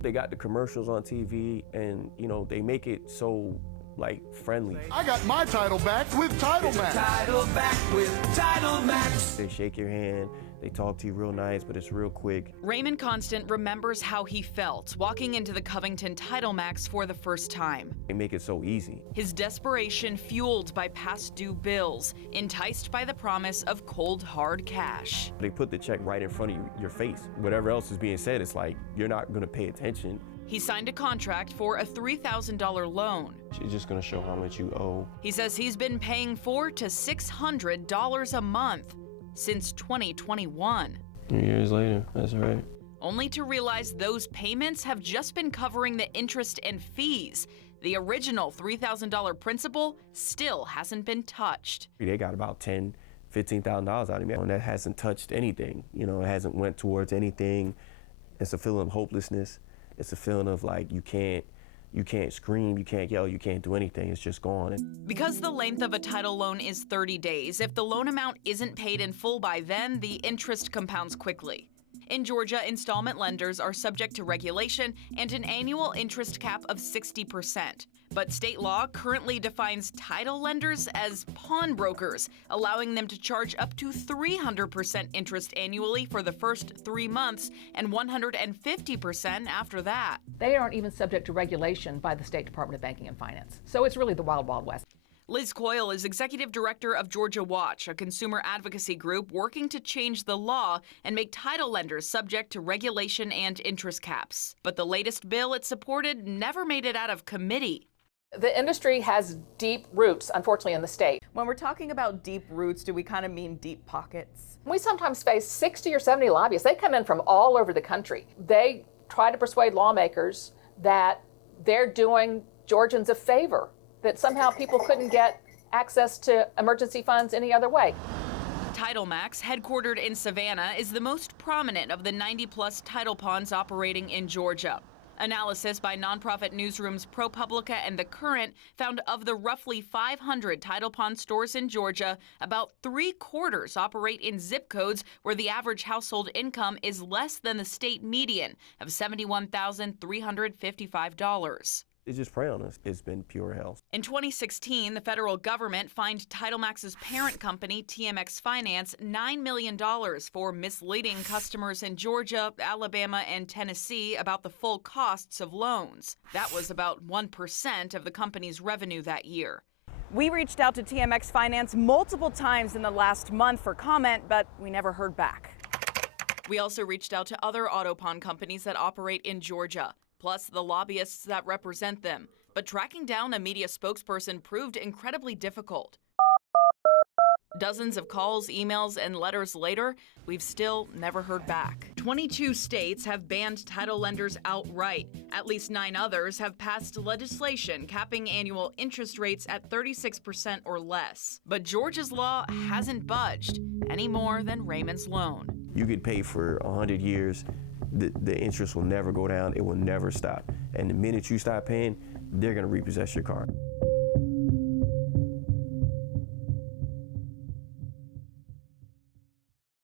They got the commercials on TV and, you know, they make it so, like, friendly. I got my title back with Title Max. Title back with Title Max. They shake your hand, they talk to you real nice, but it's real quick. Raymond Constant remembers how he felt walking into the Covington Title Max for the first time. They make it so easy. His desperation fueled by past due bills, enticed by the promise of cold, hard cash. They put the check right in front of your face. Whatever else is being said, it's like, you're not gonna pay attention. He signed a contract for a $3,000 loan. She's just gonna show how much you owe. He says he's been paying $400 to $600 a month since 2021. 3 years later, that's right. Only to realize those payments have just been covering the interest and fees. The original $3,000 principal still hasn't been touched. They got about $10,000, $15,000 out of me, and that hasn't touched anything. You know, it hasn't went towards anything. It's a feeling of hopelessness. It's a feeling of like you can't scream, you can't yell, you can't do anything. It's just gone. Because the length of a title loan is 30 days, if the loan amount isn't paid in full by then, the interest compounds quickly. In Georgia, installment lenders are subject to regulation and an annual interest cap of 60%. But state law currently defines title lenders as pawnbrokers, allowing them to charge up to 300% interest annually for the first 3 months and 150% after that. They aren't even subject to regulation by the State Department of Banking and Finance. So it's really the wild, wild west. Liz Coyle is executive director of Georgia Watch, a consumer advocacy group working to change the law and make title lenders subject to regulation and interest caps. But the latest bill it supported never made it out of committee. The industry has deep roots, unfortunately, in the state. When we're talking about deep roots, do we kind of mean deep pockets? We sometimes face 60 or 70 lobbyists. They come in from all over the country. They try to persuade lawmakers that they're doing Georgians a favor, that somehow people couldn't get access to emergency funds any other way. Title Max, headquartered in Savannah, is the most prominent of the 90-plus title pawns operating in Georgia. Analysis by nonprofit newsrooms ProPublica and The Current found of the roughly 500 title pawn stores in Georgia, about 3/4 operate in zip codes where the average household income is less than the state median of $71,355. They just prey on us. It's been pure hell. In 2016, the federal government fined Title Max's parent company, TMX Finance, $9 million for misleading customers in Georgia, Alabama, and Tennessee about the full costs of loans. That was about 1% of the company's revenue that year. We reached out to TMX Finance multiple times in the last month for comment, but we never heard back. We also reached out to other auto pawn companies that operate in Georgia, plus the lobbyists that represent them. But tracking down a media spokesperson proved incredibly difficult. Dozens of calls, emails, and letters later, we've still never heard back. 22 states have banned title lenders outright. At least 9 others have passed legislation capping annual interest rates at 36% or less. But Georgia's law hasn't budged, any more than Raymond's loan. You get paid for 100 years. The interest will never go down. It will never stop. And the minute you stop paying, they're going to repossess your car.